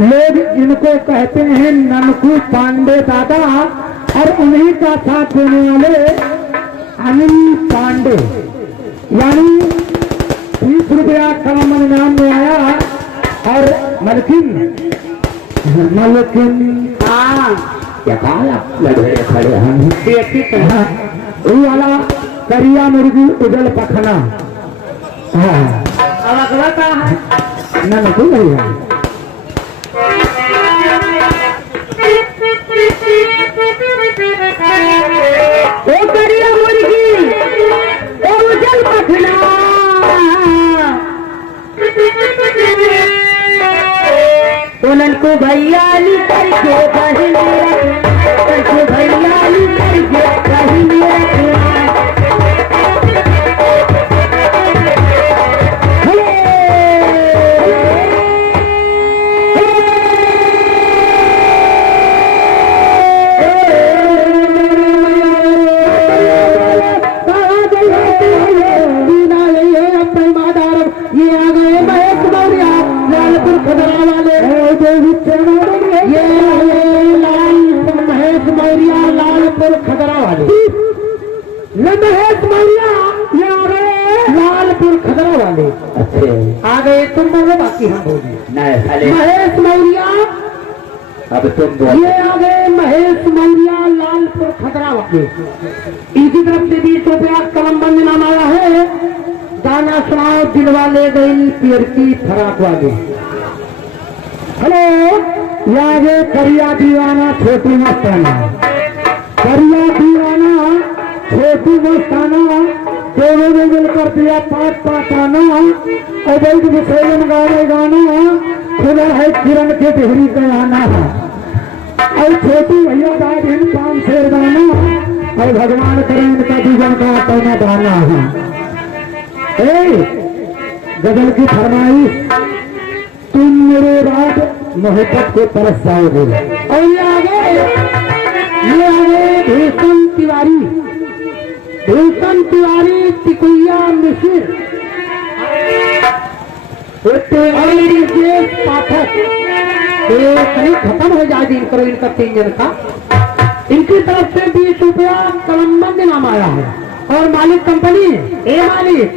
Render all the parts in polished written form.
लोग इनको कहते हैं ननकू पांडे दादा, और उन्हीं का साथ देने वाले अनिल पांडे, यानी 30 रुपया कलम नाम में आया। और मलकिन हाँ क्या कहा लगे खड़े हम वो वाला करिया मुर्गी उजल पखना। हाँ अब अगला कहाँ है? ननकू भैया ओ करिया मुर्गी ओ उजल पखना, उनको भैया ली करके बहने करके भैया ली करके बहने लालपुर खदरा वाले। अच्छे आ गए तुम बोलो, बाकी हम बोले। महेश मौर्या, अब तुम ये आ गए महेश मौर्या लालपुर खदरा वाले। इसी तरफ से 20 रुपया कलम बंद नाम आया है। गाना सुनाओ दिल वाले गई पियर की फराक वाले। हेलो, यागे करिया दीवाना छोटी मस्ताना, करिया दीवाना छोटी मस्ताना, दोनों ने मिलकर दिया 5 आना। अवैध विषय गाने गाना, खुदा है किरण के देहरी का आना। और छोटी भैया दादिन 5 शेर गाना, और भगवान करें का जीवन का कहना बहाना है। गजल की फरमाइश, तुम मेरे बाद मोहब्बत को तरस जाओगे। और ये आ गए भूषण तिवारी, भूषण तिवारी टिकुया मिश्र पाठक। ये कहीं खत्म हो जाए दिन करो इनका 3 जन का। इनकी तरफ से 20 रुपया कलमबंद नाम आया है। और मालिक कंपनी, ए मालिक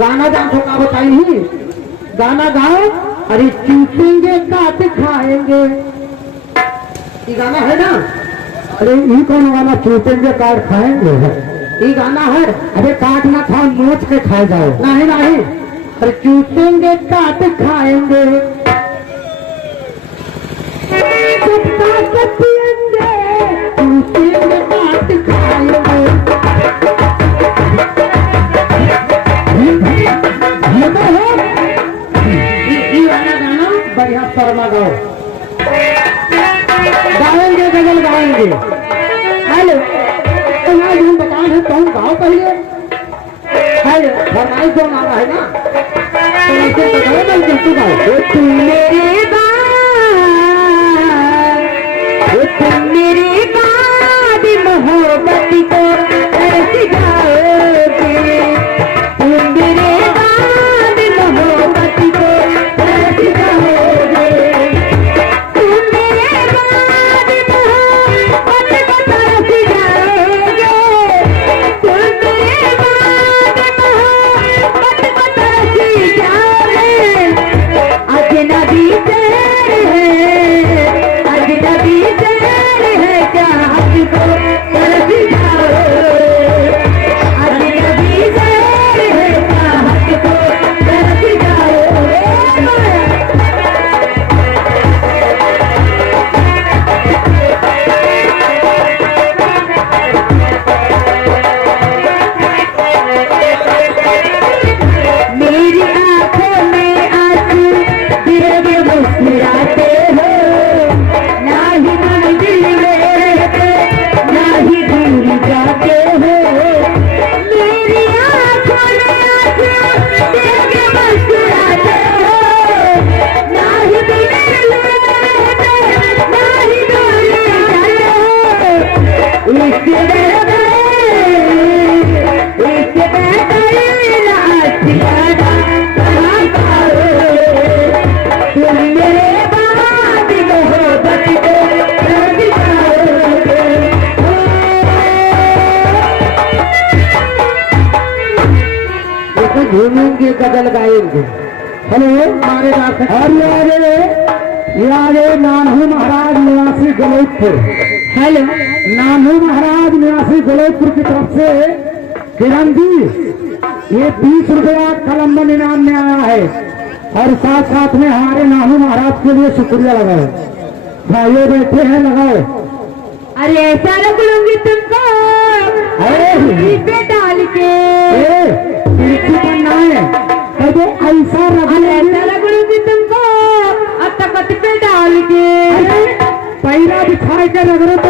गाना जान का बताइए, गाना गाओ। अरे चूसेंगे काट खाएंगे, ये गाना है ना। अरे ये कौन गाना, चूसेंगे काट खाएंगे? ये गाना है। अरे काट ना खाओ, नोच के खा जाओ। नहीं नहीं, अरे चूसेंगे काट खाएंगे, पिएंगे चूसेंगे काट खाएंगे। ये वाला गाना बढ़िया शर्मा गाओ, गाएंगे गजल गाएंगे। हेलो, हम बता रहे कौन गाओ पहले। हेलो, फरमाइश जो आ रहा है ना, तो ऐसे तो गाओ, मैं जैसे गाओ। तुम मेरे बाद मोहब्बत को ऐसे गाओगे, तुम मेरे बाद मोहब्बत को ऐसे गाओगे, तुम मेरे बाद मोहब्बत को ऐसे गाओगे, तुम मेरे बाद मोहब्बत को ऐसे गाओगे। अजनबी से घूमेंगे गजल गाएंगे हेलो हमारे रास्ते और ये आगे नानू महाराज निवासी गलौदपुर। हेलो नानू महाराज निवासी गलौदपुर की तरफ से किरण जी ये 20 रुपया कलम इनाम में आया है और साथ साथ में हमारे नानू महाराज के लिए शुक्रिया लगाओ। भाइयों बैठे हैं लगाओ। अरे ऐसा रख लूंगी तुमको अरे पे डाल के खिड़की पर ना है कहे ऐसा रख अरे लेंगे। ऐसा रख लूंगी तुमको तकत पे डाल के पैरा बिछा के रगड़ो तो